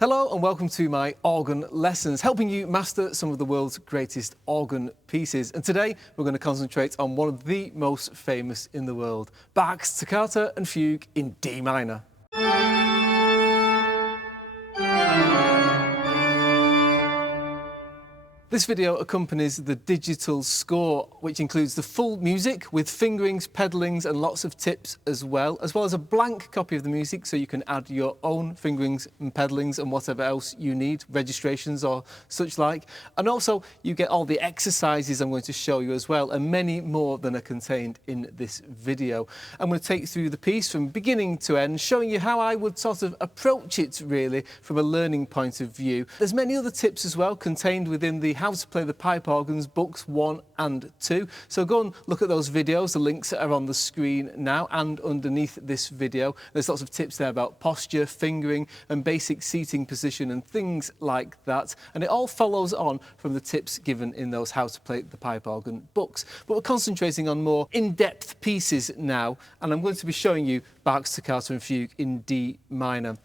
Hello and welcome to my organ lessons, helping you master some of the world's greatest organ pieces. And today we're going to concentrate on one of the most famous in the world, Bach's Toccata and Fugue in D minor. This video accompanies the digital score, which includes the full music with fingerings, pedalings and lots of tips as well as a blank copy of the music so you can add your own fingerings and pedalings and whatever else you need, registrations or such like. And also you get all the exercises I'm going to show you as well, and many more than are contained in this video. I'm going to take you through the piece from beginning to end, showing you how I would sort of approach it really from a learning point of view. There's many other tips as well contained within the How to Play the Pipe Organs books 1 and 2. So go and look at those videos. The links are on the screen now and underneath this video. There's lots of tips there about posture, fingering and basic seating position and things like that. And it all follows on from the tips given in those How to Play the Pipe Organ books. But we're concentrating on more in-depth pieces now, and I'm going to be showing you Bach's Toccata and Fugue in D minor.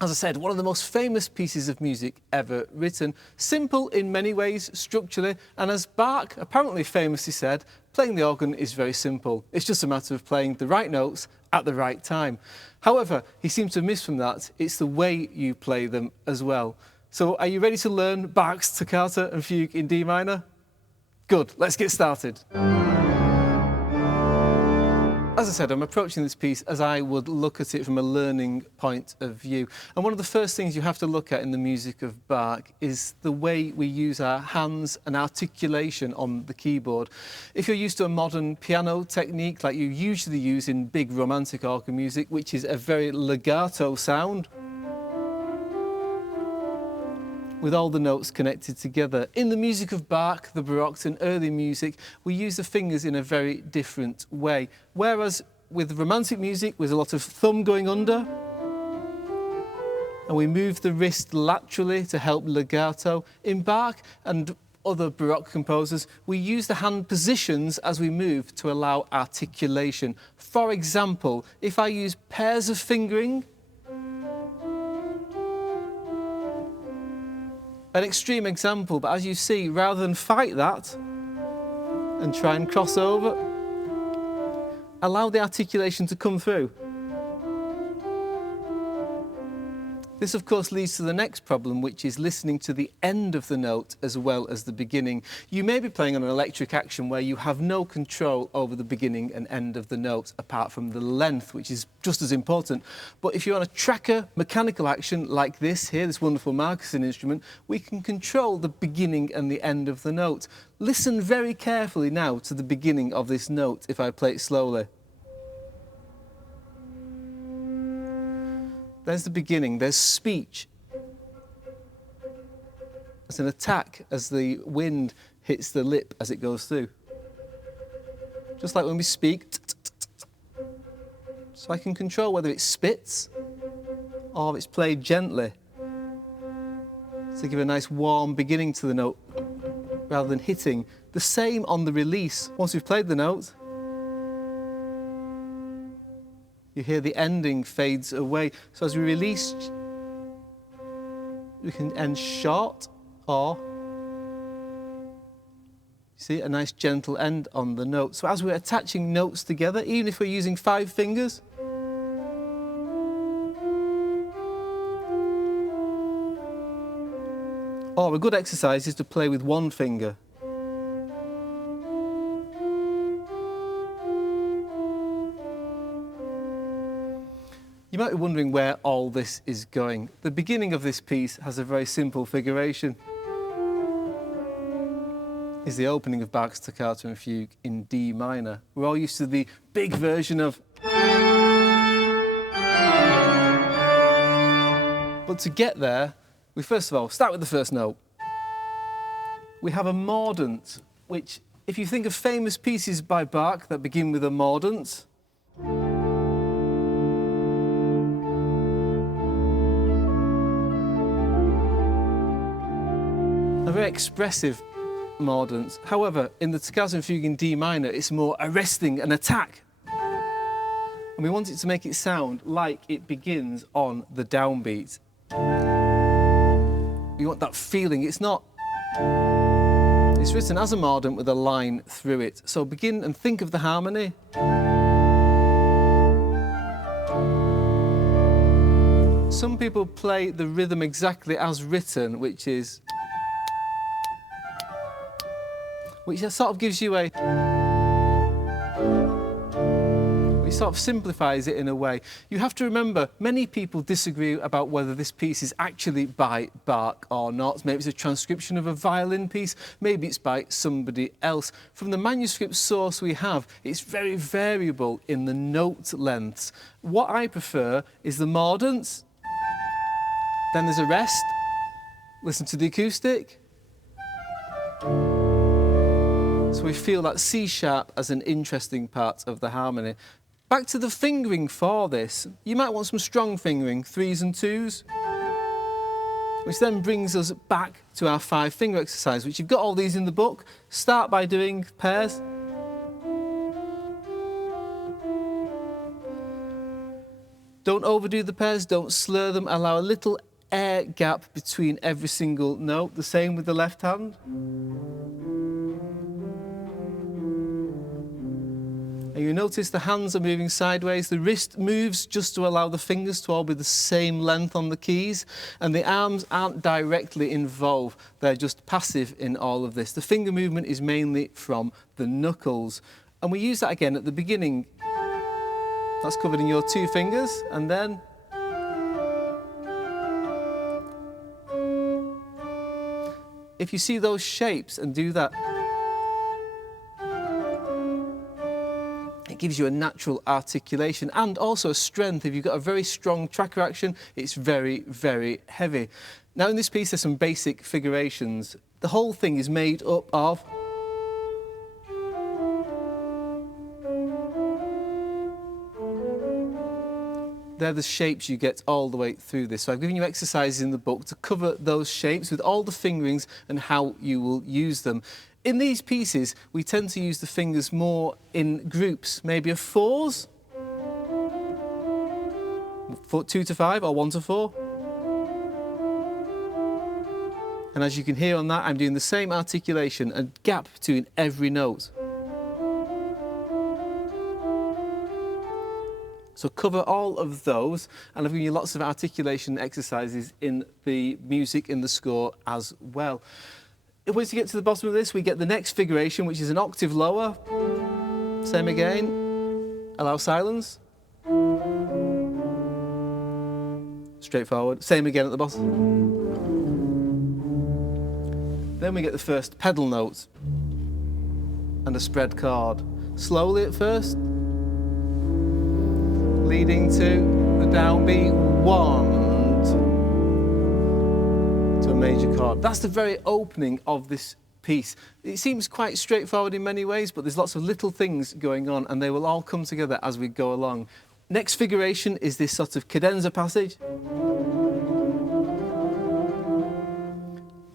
As I said, one of the most famous pieces of music ever written. Simple in many ways, structurally, and as Bach apparently famously said, playing the organ is very simple. It's just a matter of playing the right notes at the right time. However, he seemed to miss from that, it's the way you play them as well. So are you ready to learn Bach's Toccata and Fugue in D minor? Good, let's get started. As I said, I'm approaching this piece as I would look at it from a learning point of view. And one of the first things you have to look at in the music of Bach is the way we use our hands and articulation on the keyboard. If you're used to a modern piano technique like you usually use in big romantic organ music, which is a very legato sound, with all the notes connected together. In the music of Bach, the Baroque and early music, we use the fingers in a very different way. Whereas with romantic music, with a lot of thumb going under, and we move the wrist laterally to help legato. In Bach and other Baroque composers, we use the hand positions as we move to allow articulation. For example, if I use pairs of fingering, an extreme example, but as you see, rather than fight that and try and cross over, allow the articulation to come through. This of course leads to the next problem, which is listening to the end of the note as well as the beginning. You may be playing on an electric action where you have no control over the beginning and end of the note apart from the length, which is just as important. But if you're on a tracker mechanical action like this here, this wonderful Marcusson instrument, we can control the beginning and the end of the note. Listen very carefully now to the beginning of this note if I play it slowly. There's the beginning, there's speech. There's an attack as the wind hits the lip as it goes through. Just like when we speak. So I can control whether it spits or if it's played gently to give a nice warm beginning to the note rather than hitting. The same on the release. Once we've played the note, you hear the ending fades away. So as we release, we can end short or, you see, a nice gentle end on the note. So as we're attaching notes together, even if we're using 5 fingers, or a good exercise is to play with 1 finger. You might be wondering where all this is going. The beginning of this piece has a very simple figuration. It's the opening of Bach's Toccata and Fugue in D minor. We're all used to the big version of. But to get there, we first of all start with the first note. We have a mordant, which, if you think of famous pieces by Bach that begin with a mordant, a very expressive mordant. However, in the Toccata and Fugue in D minor, it's more arresting, an attack. And we want it to make it sound like it begins on the downbeat. you want that feeling. It's not... It's written as a mordent with a line through it. So begin and think of the harmony. Some people play the rhythm exactly as written, which sort of gives you a... It sort of simplifies it in a way. You have to remember, many people disagree about whether this piece is actually by Bach or not. Maybe it's a transcription of a violin piece, maybe it's by somebody else. From the manuscript source we have, it's very variable in the note lengths. What I prefer is the mordents, then there's a rest, listen to the acoustic. So we feel that C sharp as an interesting part of the harmony. Back to the fingering for this. You might want some strong fingering, 3s and 2s, which then brings us back to our 5-finger exercise, which you've got all these in the book. Start by doing pairs. Don't overdo the pairs, don't slur them, allow a little air gap between every single note. The same with the left hand. And you notice the hands are moving sideways, the wrist moves just to allow the fingers to all be the same length on the keys, and the arms aren't directly involved, they're just passive in all of this. The finger movement is mainly from the knuckles, and we use that again at the beginning. That's covered in your 2 fingers, and then if you see those shapes and do that, it gives you a natural articulation and also a strength. If you've got a very strong tracker action, it's very, very heavy. Now in this piece there's some basic figurations. The whole thing is made up of they're the shapes you get all the way through this. So I've given you exercises in the book to cover those shapes with all the fingerings and how you will use them. In these pieces, we tend to use the fingers more in groups, maybe of 4s, 2 to 5 or 1 to 4. And as you can hear on that, I'm doing the same articulation, a gap between every note. So cover all of those, and I've given you lots of articulation exercises in the music, in the score as well. Once you get to the bottom of this, we get the next figuration, which is an octave lower. Same again. Allow silence. Straightforward. Same again at the bottom. Then we get the first pedal note and a spread chord. Slowly at first, leading to the downbeat 1 to a major chord. That's the very opening of this piece. It seems quite straightforward in many ways, but there's lots of little things going on, and they will all come together as we go along. Next figuration is this sort of cadenza passage.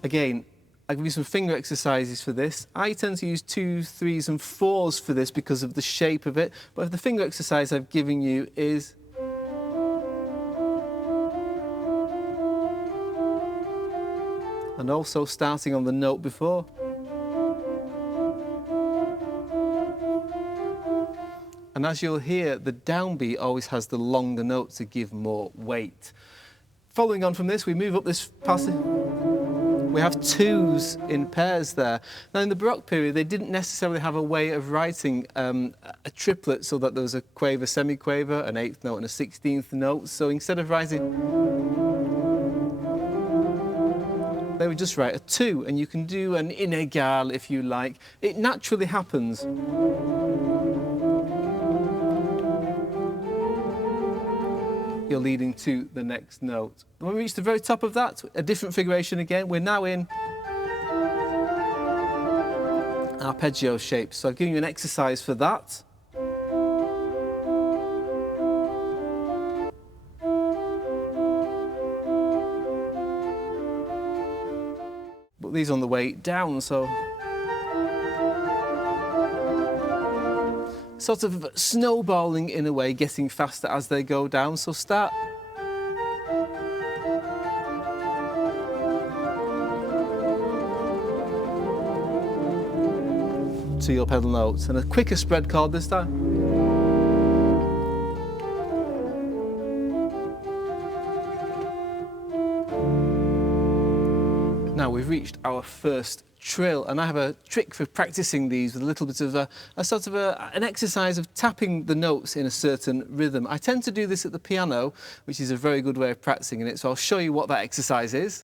Again, I'll give you some finger exercises for this. I tend to use 2s, 3s and 4s for this because of the shape of it, but if the finger exercise I've given you is and also starting on the note before. And as you'll hear, the downbeat always has the longer note to give more weight. Following on from this, we move up this passage. We have 2s in pairs there. Now in the Baroque period, they didn't necessarily have a way of writing a triplet so that there was a quaver, semiquaver, an 8th note and a 16th note. So instead of writing, they would just write a 2, and you can do an inégal if you like. It naturally happens. You're leading to the next note. When we reach the very top of that, a different figuration again. We're now in arpeggio shapes. So I've given you an exercise for that. But these on the way down, so sort of snowballing in a way, getting faster as they go down. So start. to your pedal notes, and a quicker spread chord this time. Now we've reached our first trill, and I have a trick for practicing these with a little bit of an exercise of tapping the notes in a certain rhythm. I tend to do this at the piano, which is a very good way of practicing it, so I'll show you what that exercise is.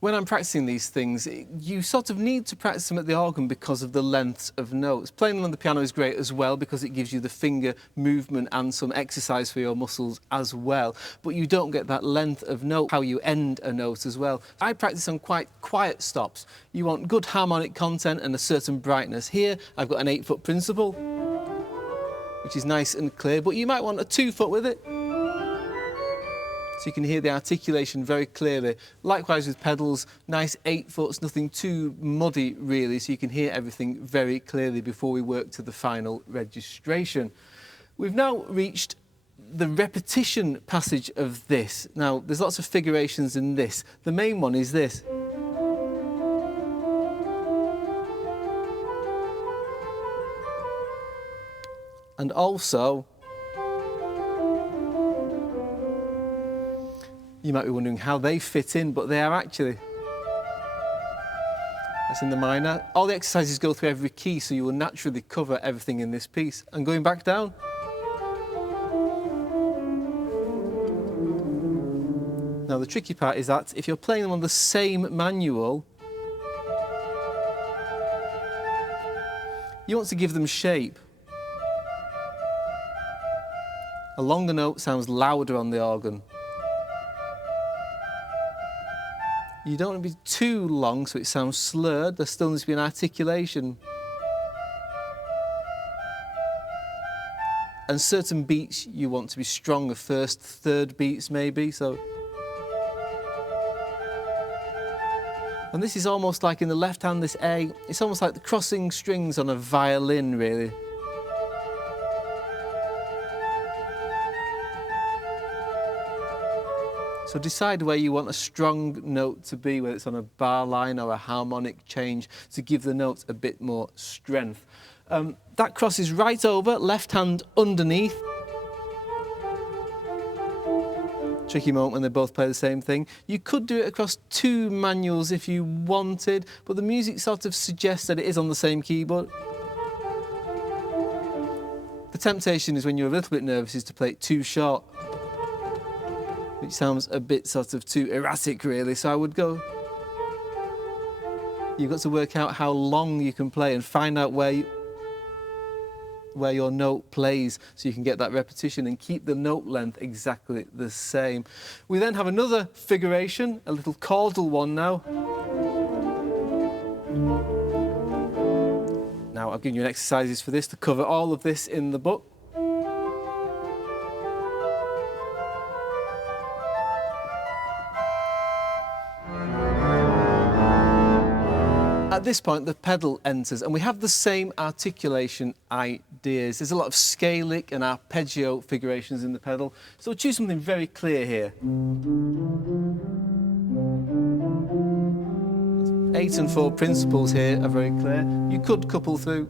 When I'm practicing these things, you sort of need to practice them at the organ because of the lengths of notes. Playing them on the piano is great as well because it gives you the finger movement and some exercise for your muscles as well. But you don't get that length of note, how you end a note as well. I practice on quite quiet stops. You want good harmonic content and a certain brightness. Here, I've got an 8-foot principal, which is nice and clear, but you might want a 2-foot with it, so you can hear the articulation very clearly. Likewise with pedals, nice 8-foots, nothing too muddy really, so you can hear everything very clearly before we work to the final registration. We've now reached the repetition passage of this. Now, there's lots of figurations in this. The main one is this. And also, you might be wondering how they fit in, but they are actually. That's in the minor. All the exercises go through every key, so you will naturally cover everything in this piece. And going back down. Now the tricky part is that if you're playing them on the same manual, you want to give them shape. A longer note sounds louder on the organ. You don't want to be too long so it sounds slurred. There still needs to be an articulation. And certain beats you want to be stronger, first, third beats maybe. So. And this is almost like in the left hand, this A, it's almost like the crossing strings on a violin really. So decide where you want a strong note to be, whether it's on a bar line or a harmonic change, to give the note a bit more strength. That crosses right over, left hand underneath. Tricky moment when they both play the same thing. You could do it across 2 manuals if you wanted, but the music sort of suggests that it is on the same keyboard. The temptation is when you're a little bit nervous is to play it too short, which sounds a bit sort of too erratic really, so I would go. You've got to work out how long you can play and find out where your note plays so you can get that repetition and keep the note length exactly the same. We then have another figuration, a little chordal one now. Now I've given you exercises for this to cover all of this in the book. At this point, the pedal enters, and we have the same articulation ideas. There's a lot of scalic and arpeggio figurations in the pedal, so choose something very clear here. 8 and 4 principles here are very clear. You could couple through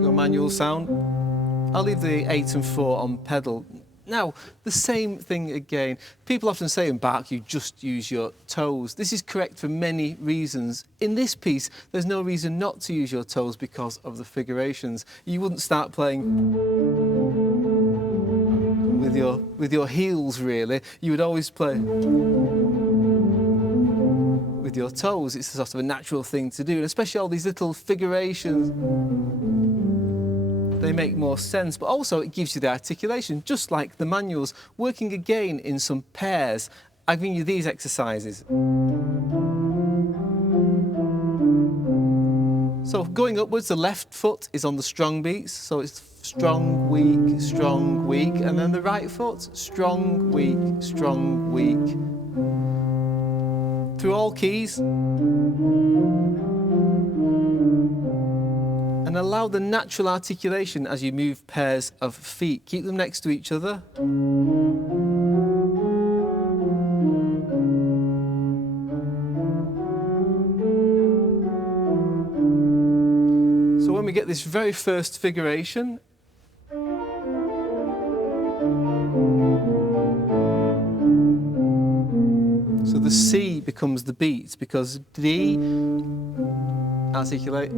your manual sound. I'll leave the 8 and 4 on pedal. Now, the same thing again. People often say in Bach, you just use your toes. This is correct for many reasons. In this piece, there's no reason not to use your toes because of the figurations. You wouldn't start playing with your heels, really. You would always play with your toes. It's sort of a natural thing to do, and especially all these little figurations. They make more sense, but also it gives you the articulation, just like the manuals, working again in some pairs. I've given you these exercises. So going upwards, the left foot is on the strong beats, so it's strong, weak, and then the right foot, strong, weak. Through all keys. And allow the natural articulation as you move pairs of feet. Keep them next to each other. when we get this very first figuration, so the C becomes the beat because D, articulate.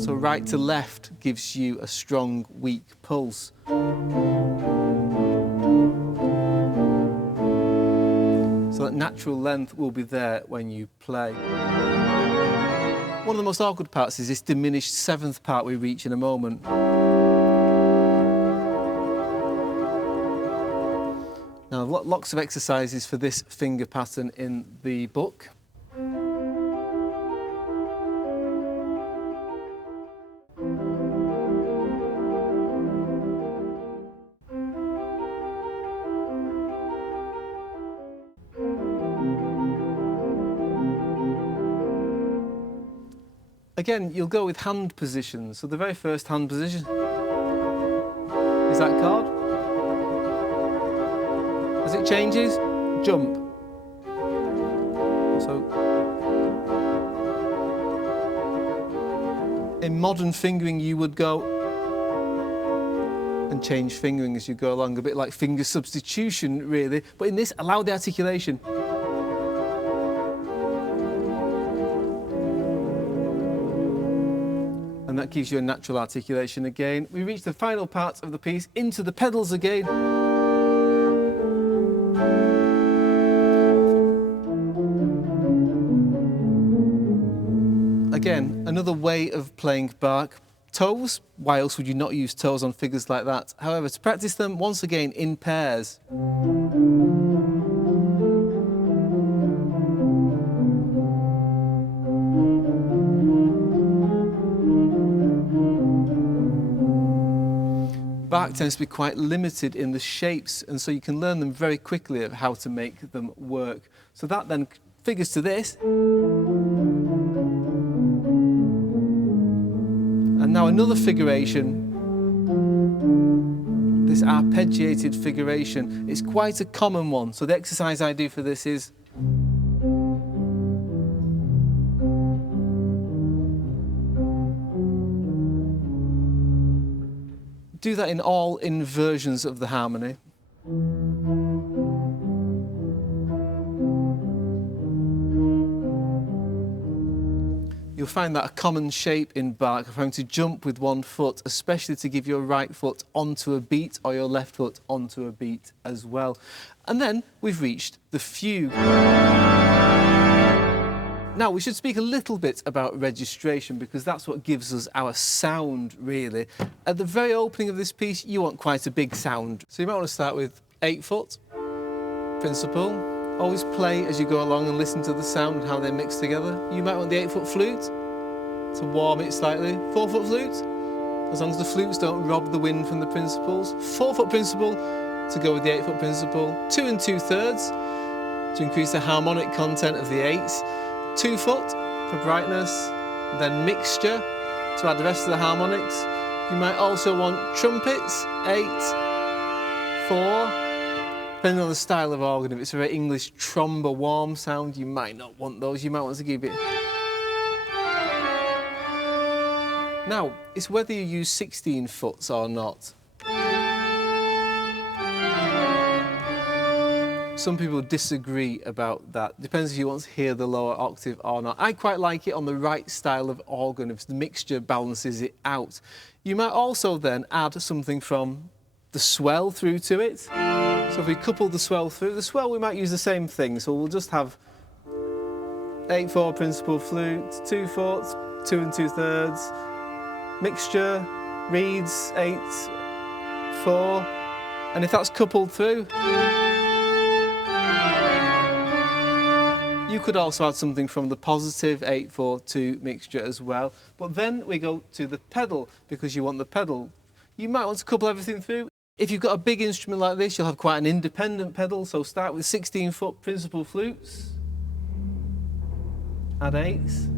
So right to left gives you a strong, weak pulse. So that natural length will be there when you play. One of the most awkward parts is this diminished seventh part we reach in a moment. Now, lots of exercises for this finger pattern in the book. Again, you'll go with hand positions. So the very first hand position is that chord. As it changes, jump. So in modern fingering, you would go and change fingering as you go along, a bit like finger substitution, really. But in this, allow the articulation. And that gives you a natural articulation again. We reach the final part of the piece, into the pedals again. Again, another way of playing Bach. Toes, why else would you not use toes on figures like that? However, to practice them, once again, in pairs. Bach tends to be quite limited in the shapes, and so you can learn them very quickly of how to make them work. So that then figures to this. And now another figuration, this arpeggiated figuration. It's quite a common one. So the exercise I do for this is do that in all inversions of the harmony. You'll find that a common shape in Bach of having to jump with one foot, especially to give your right foot onto a beat or your left foot onto a beat as well. And then we've reached the fugue. Now, we should speak a little bit about registration because that's what gives us our sound, really. At the very opening of this piece, you want quite a big sound. So you might want to start with 8 foot, principle. Always play as you go along and listen to the sound and how they mix together. You might want the 8-foot flute to warm it slightly. 4-foot flute, as long as the flutes don't rob the wind from the principles. 4-foot principle to go with the 8-foot principle. 2 2/3 to increase the harmonic content of the 8s. 2 foot for brightness, then mixture to add the rest of the harmonics. You might also want trumpets, 8, 4, depending on the style of organ. If it's a very English tromba warm sound, you might not want those. You might want to keep it. Now, it's whether you use 16 foots or not. Some people disagree about that. Depends if you want to hear the lower octave or not. I quite like it on the right style of organ if the mixture balances it out. You might also then add something from the swell through to it. So if we couple the swell through, the swell we might use the same thing. So we'll just have 8/4 principal flute, 2 foot, 2 2/3, mixture, reeds, 8, 4, and if that's coupled through, you could also add something from the positive 8/4-2 mixture as well. But then we go to the pedal, because you want the pedal. You might want to couple everything through. If you've got a big instrument like this, you'll have quite an independent pedal, so start with 16-foot principal flutes, add 8s,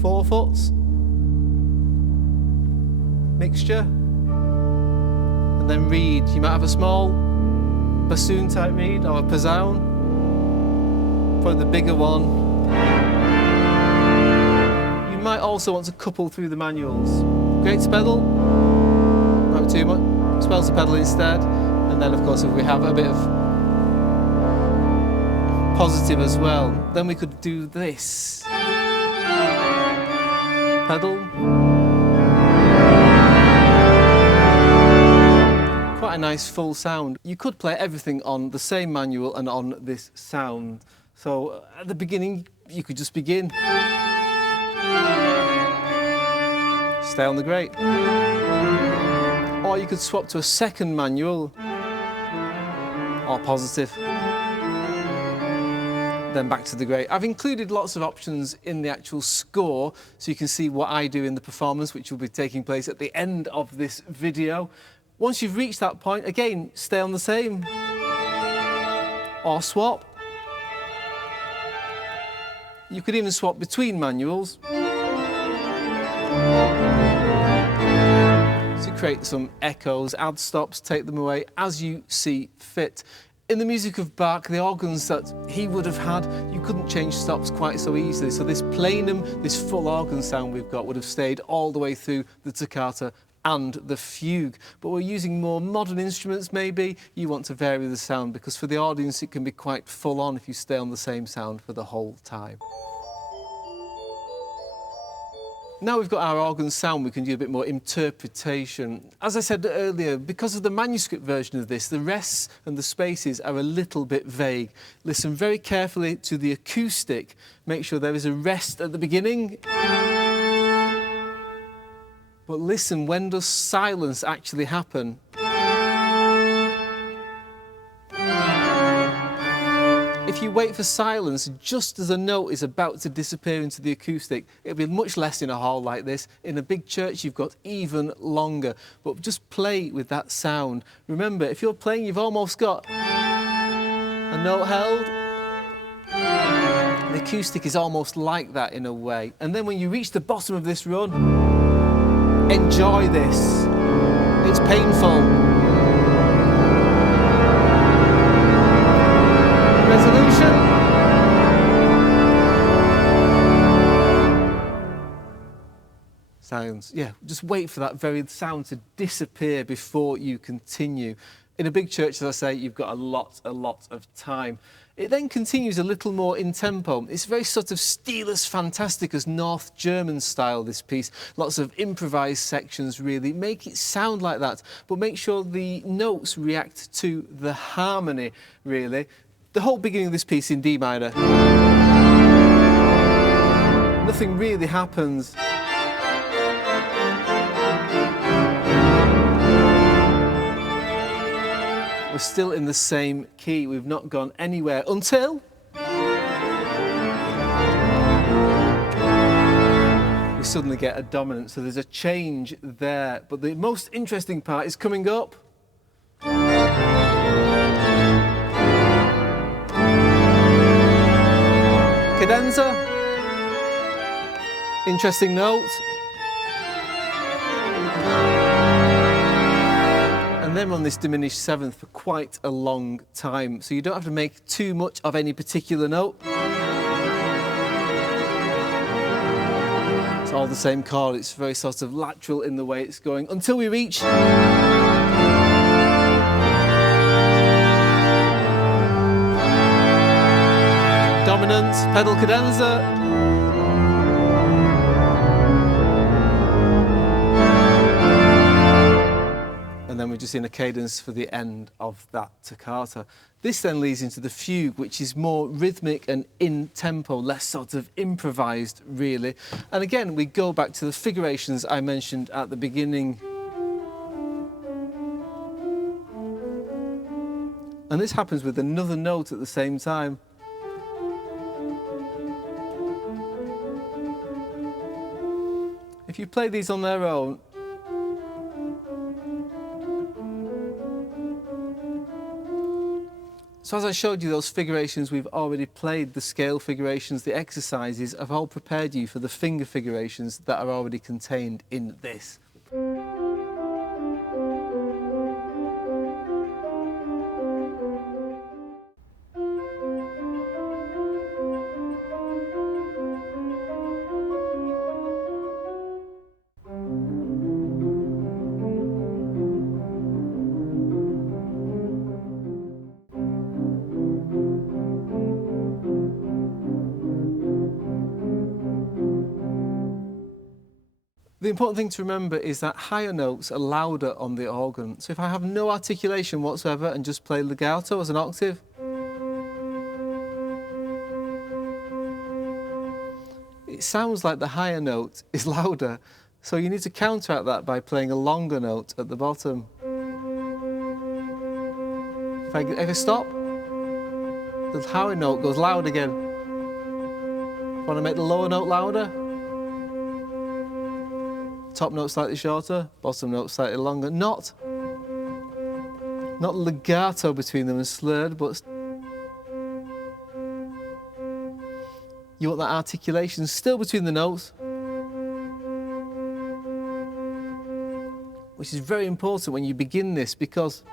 4 foots, mixture, and then reed. You might have a small bassoon type reed or a pizarron. Probably the bigger one. also want to couple through the manuals. Great to pedal, not too much, spell to pedal instead, and then of course if we have a bit of positive as well, then we could do this. Pedal. Quite a nice full sound. You could play everything on the same manual and on this sound. So at the beginning, you could just begin. Stay on the great. Or you could swap to a second manual, or positive. Then back to the great. I've included lots of options in the actual score so you can see what I do in the performance, which will be taking place at the end of this video. Once you've reached that point, again, stay on the same or swap. You could even swap between manuals to create some echoes, add stops, take them away as you see fit. In the music of Bach, the organs that he would have had, you couldn't change stops quite so easily. So this plenum, this full organ sound we've got would have stayed all the way through the toccata and the fugue. But we're using more modern instruments maybe. You want to vary the sound because for the audience it can be quite full on if you stay on the same sound for the whole time. Now we've got our organ sound, we can do a bit more interpretation. As I said earlier, because of the manuscript version of this, the rests and the spaces are a little bit vague. Listen very carefully to the acoustic. Make sure there is a rest at the beginning. But listen, when does silence actually happen? If you wait for silence just as a note is about to disappear into the acoustic, it'll be much less in a hall like this. In a big church, you've got even longer. But just play with that sound. Remember, if you're playing, you've almost got a note held. The acoustic is almost like that in a way. And then when you reach the bottom of this run, enjoy this. It's painful. Resolution. Sounds, yeah, just wait for that very sound to disappear before you continue. In a big church, as I say, you've got a lot of time. It then continues a little more in tempo. It's very sort of Stilus Fantasticus, North German style, this piece. Lots of improvised sections, really. Make it sound like that, but make sure the notes react to the harmony, really. The whole beginning of this piece in D minor. Nothing really happens. We're still in the same key. We've not gone anywhere until we suddenly get a dominant. So there's a change there. But the most interesting part is coming up. Cadenza, interesting note, and then we're on this diminished seventh for quite a long time, so you don't have to make too much of any particular note. It's all the same chord, it's very sort of lateral in the way it's going, until we reach dominant, pedal cadenza. And then we're just in a cadence for the end of that toccata. This then leads into the fugue, which is more rhythmic and in tempo, less sort of improvised, really. And again, we go back to the figurations I mentioned at the beginning. And this happens with another note at the same time. If you play these on their own, so as I showed you those figurations we've already played, the scale figurations, the exercises, I've all prepared you for the finger figurations that are already contained in this. The important thing to remember is that higher notes are louder on the organ. So if I have no articulation whatsoever and just play legato as an octave, it sounds like the higher note is louder. So you need to counteract that by playing a longer note at the bottom. If I stop, the higher note goes loud again. Want to make the lower note louder? Top note slightly shorter, bottom note slightly longer. Not legato between them and slurred, but you want that articulation still between the notes, which is very important when you begin this, because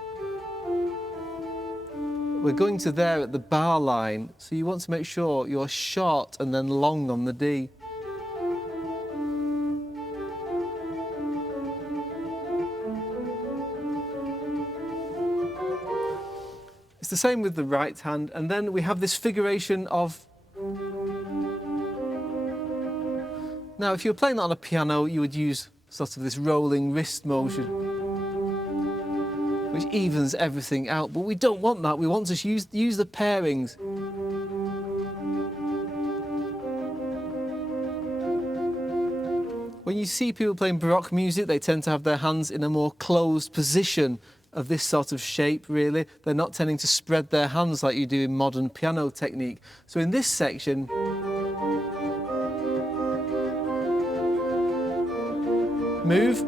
we're going to there at the bar line, so you want to make sure you're short and then long on the D. It's the same with the right hand, and then we have this figuration of... Now, if you were playing that on a piano, you would use sort of this rolling wrist motion, which evens everything out. But we don't want that. We want to use the pairings. When you see people playing Baroque music, they tend to have their hands in a more closed position of this sort of shape, really. They're not tending to spread their hands like you do in modern piano technique. So in this section, move,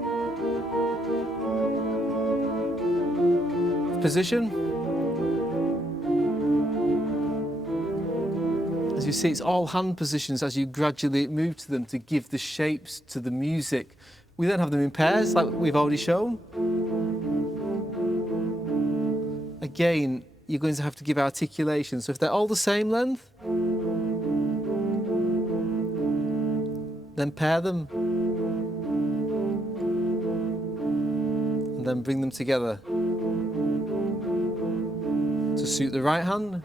position. As you see, it's all hand positions as you gradually move to them to give the shapes to the music. We then have them in pairs, like we've already shown. Again, you're going to have to give articulation. So if they're all the same length, then pair them. And then bring them together to suit the right hand.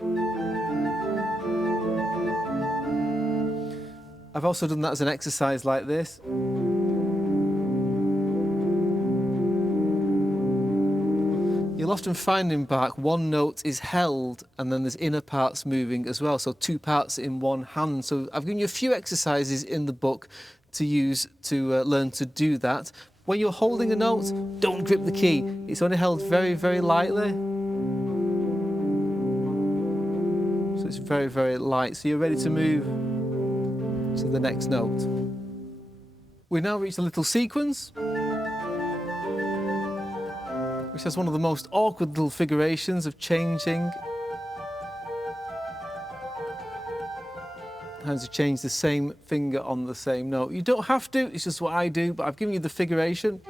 I've also done that as an exercise like this. You'll often find in Bach one note is held and then there's inner parts moving as well, so two parts in one hand. So I've given you a few exercises in the book to use to learn to do that. When you're holding a note, don't grip the key. It's only held very, very lightly. So it's very, very light. So you're ready to move to the next note. We now reach a little sequence, which has one of the most awkward little figurations of changing. How to change the same finger on the same note. You don't have to, it's just what I do, but I've given you the figuration.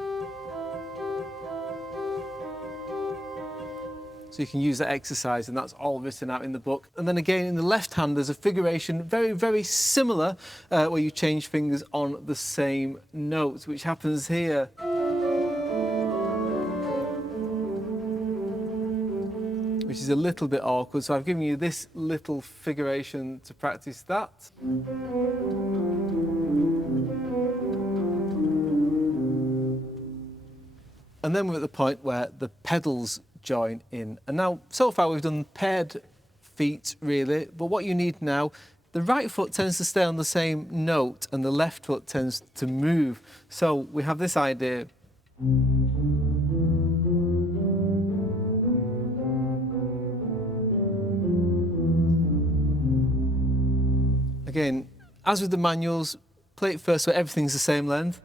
So you can use that exercise, and that's all written out in the book. And then again, in the left hand, there's a figuration very, very similar, where you change fingers on the same note, which happens here. Which is a little bit awkward, so I've given you this little figuration to practice that. And then we're at the point where the pedals join in. And now, so far we've done paired feet, really, but what you need now, the right foot tends to stay on the same note and the left foot tends to move. So we have this idea. Again, as with the manuals, play it first so everything's the same length.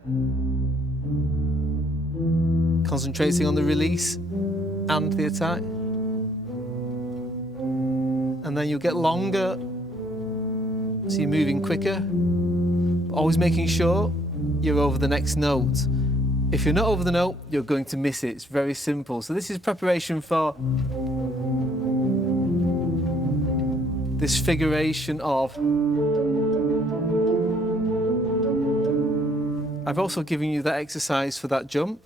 Concentrating on the release and the attack. And then you'll get longer, so you're moving quicker, but always making sure you're over the next note. If you're not over the note, you're going to miss it. It's very simple. So this is preparation for this figuration of... I've also given you that exercise for that jump.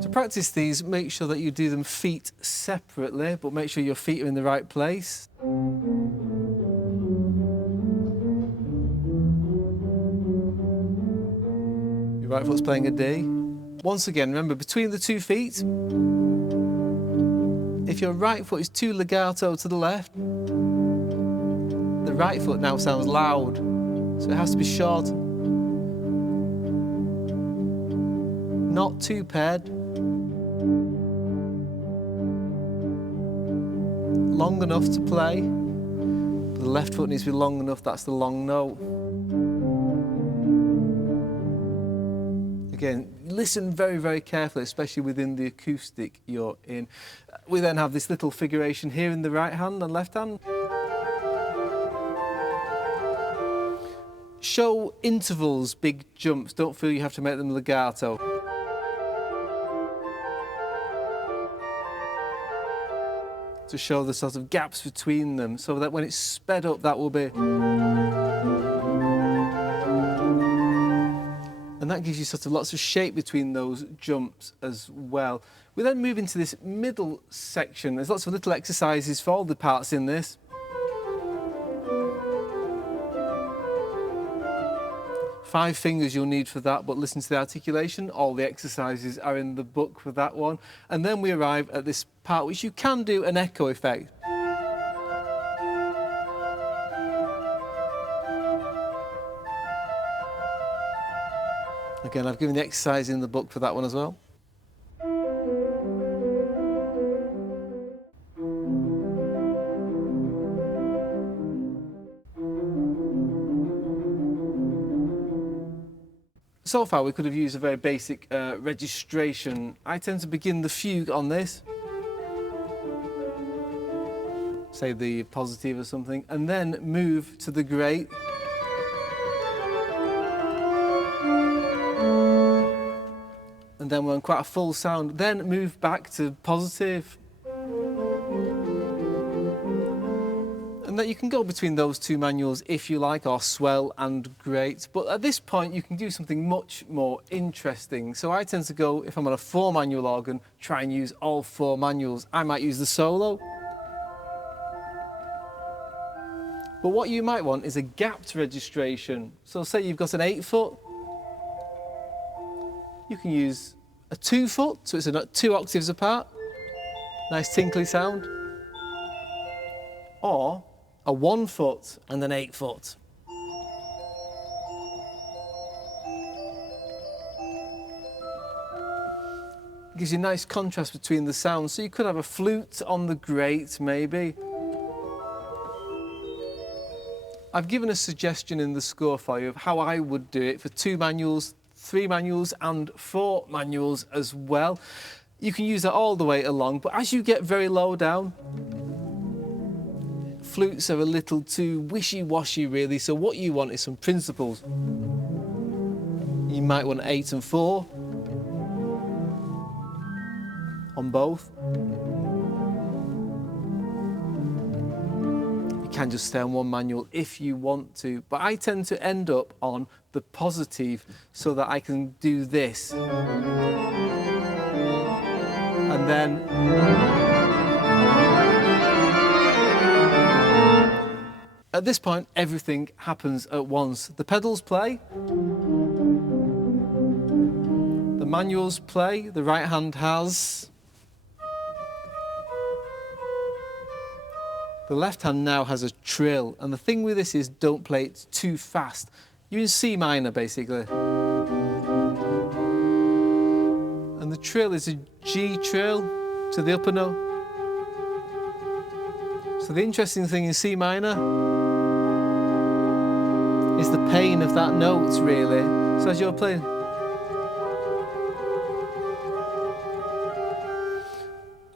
To practice these, make sure that you do them feet separately, but make sure your feet are in the right place. Your right foot's playing a D. Once again, remember, between the 2 feet, if your right foot is too legato to the left, the right foot now sounds loud, so it has to be short. Not too paired. Long enough to play. The left foot needs to be long enough, that's the long note. Again, listen very, very carefully, especially within the acoustic you're in. We then have this little figuration here in the right hand and left hand. Show intervals, big jumps. Don't feel you have to make them legato. To show the sort of gaps between them, so that when it's sped up, that will be. And that gives you sort of lots of shape between those jumps as well. We then move into this middle section. There's lots of little exercises for all the parts in this. Five fingers you'll need for that, but listen to the articulation. All the exercises are in the book for that one. And then we arrive at this part which you can do an echo effect. Again, I've given the exercise in the book for that one as well. So far we could have used a very basic registration. I tend to begin the fugue on this, say the positive or something, and then move to the great. And then we're on quite a full sound, then move back to positive. And that you can go between those two manuals if you like, or swell and great. But at this point you can do something much more interesting. So I tend to go, if I'm on a 4 manual organ, try and use all 4 manuals. I might use the solo. But what you might want is a gapped registration. So say you've got an 8 foot. You can use a 2 foot, so it's 2 octaves apart. Nice tinkly sound. Or a 1 foot and an 8 foot. Gives you a nice contrast between the sounds. So you could have a flute on the great, maybe. I've given a suggestion in the score for you of how I would do it for 2 manuals, 3 manuals and 4 manuals as well. You can use that all the way along, but as you get very low down, flutes are a little too wishy-washy really, so what you want is some principles. You might want 8 and 4 on both. You can just stay on 1 manual if you want to, but I tend to end up on the positive so that I can do this. And then at this point, everything happens at once. The pedals play, the manuals play, the right hand has, the left hand now has a trill, and the thing with this is don't play it too fast. You're in C minor basically. And the trill is a G trill to the upper note. So the interesting thing in C minor is the pain of that note, really. So as you're playing,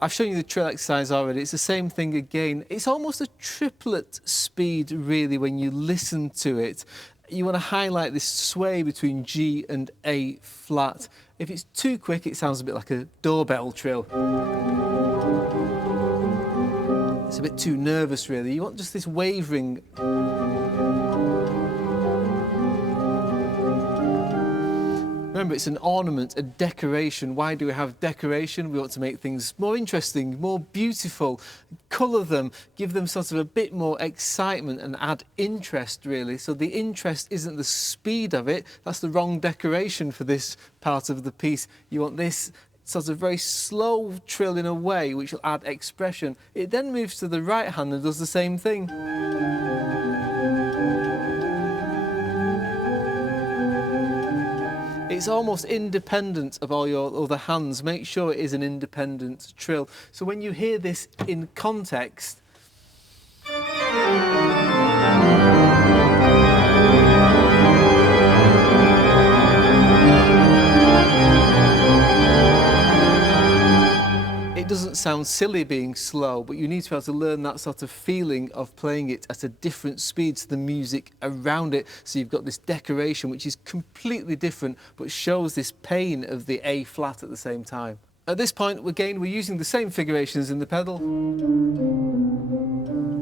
I've shown you the trill exercise already. It's the same thing again. It's almost a triplet speed, really, when you listen to it. You want to highlight this sway between G and A flat. If it's too quick, it sounds a bit like a doorbell trill. It's a bit too nervous, really. You want just this wavering. Remember, it's an ornament, a decoration. Why do we have decoration? We want to make things more interesting, more beautiful, colour them, give them sort of a bit more excitement and add interest, really. So the interest isn't the speed of it. That's the wrong decoration for this part of the piece. You want this sort of very slow trill in a way which will add expression. It then moves to the right hand and does the same thing. It's almost independent of all your other hands. Make sure it is an independent trill. So when you hear this in context, it doesn't sound silly being slow, but you need to be able to learn that sort of feeling of playing it at a different speed to the music around it. So you've got this decoration which is completely different but shows this pain of the A flat at the same time. At this point, again, we're using the same figurations in the pedal.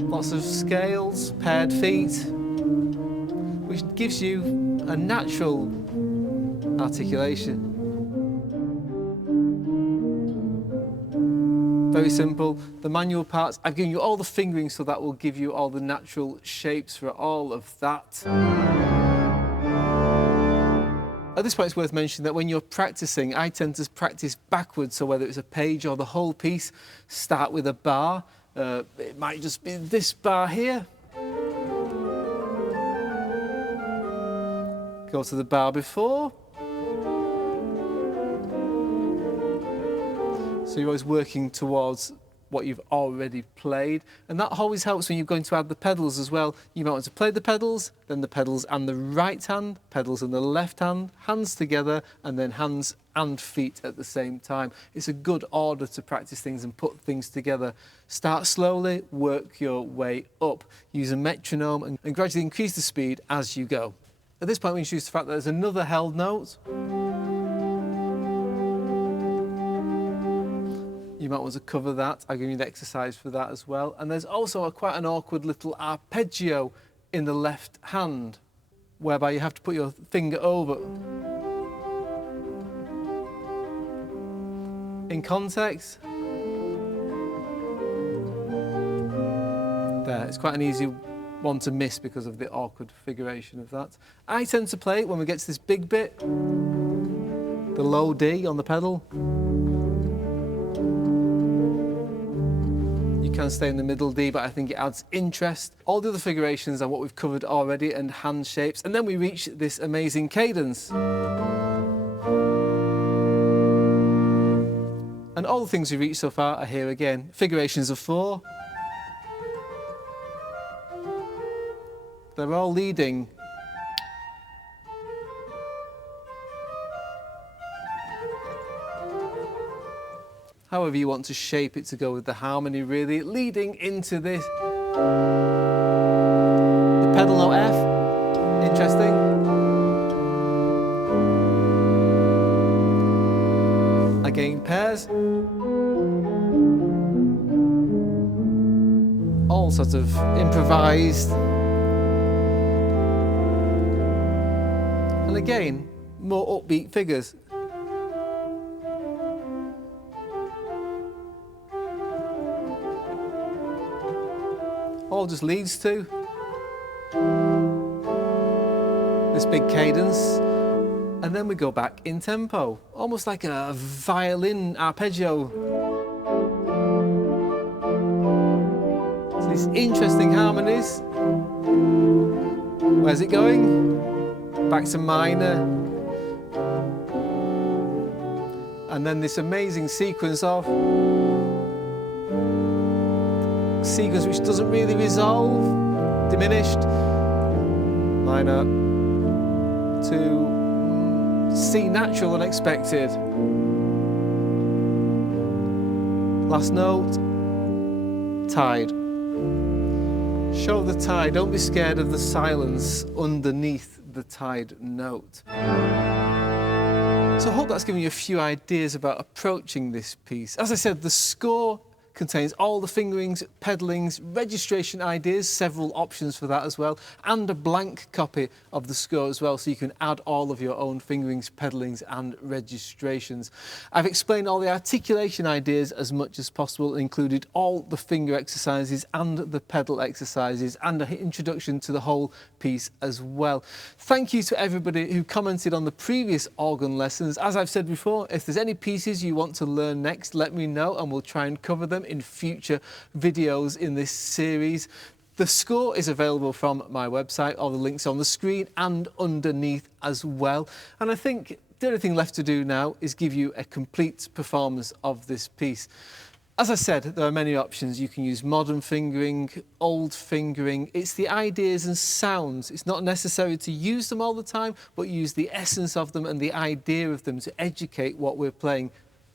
Lots of scales, paired feet, which gives you a natural articulation. Very simple. The manual parts, I've given you all the fingering, so that will give you all the natural shapes for all of that. At this point, it's worth mentioning that when you're practicing, I tend to practice backwards, so whether it's a page or the whole piece, start with a bar. It might just be this bar here. Go to the bar before. So you're always working towards what you've already played. And that always helps when you're going to add the pedals as well. You might want to play the pedals, then the pedals and the right hand, pedals and the left hand, hands together, and then hands and feet at the same time. It's a good order to practice things and put things together. Start slowly, work your way up. Use a metronome and gradually increase the speed as you go. At this point, we introduce the fact that there's another held note. You might want to cover that. I'll give you the exercise for that as well. And there's also quite an awkward little arpeggio in the left hand, whereby you have to put your finger over. In context, there, it's quite an easy one to miss because of the awkward figuration of that. I tend to play it when we get to this big bit, the low D on the pedal. You can stay in the middle D, but I think it adds interest. All the other figurations are what we've covered already, and hand shapes, and then we reach this amazing cadence. And all the things we've reached so far are here again. Figurations of 4. They're all leading. However you want to shape it to go with the harmony, really, leading into this. The pedal note F, interesting. Again, pairs. All sort of improvised. And again, more upbeat figures. All just leads to this big cadence, and then we go back in tempo, almost like a violin arpeggio. So these interesting harmonies. Where's it going? Back to minor. And then this amazing sequence which doesn't really resolve, diminished, minor to C natural, unexpected. Last note, tied. Show the tie, don't be scared of the silence underneath the tied note. So I hope that's given you a few ideas about approaching this piece. As I said, the score contains all the fingerings, pedalings, registration ideas, several options for that as well, and a blank copy of the score as well, so you can add all of your own fingerings, pedalings and registrations. I've explained all the articulation ideas as much as possible, included all the finger exercises and the pedal exercises, and an introduction to the whole piece as well. Thank you to everybody who commented on the previous organ lessons. As I've said before, if there's any pieces you want to learn next, let me know and we'll try and cover them in future videos in this series. The score is available from my website, all the links on the screen and underneath as well. And I think the only thing left to do now is give you a complete performance of this piece. As I said, there are many options. You can use modern fingering, old fingering. It's the ideas and sounds. It's not necessary to use them all the time, but use the essence of them and the idea of them to educate what we're playing.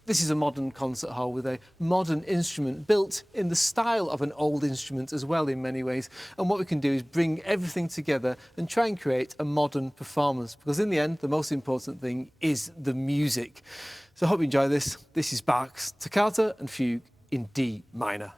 This is a modern concert hall with a modern instrument built in the style of an old instrument as well in many ways. And what we can do is bring everything together and try and create a modern performance, because in the end, the most important thing is the music. So I hope you enjoy this. This is Bach's Toccata and Fugue in D minor.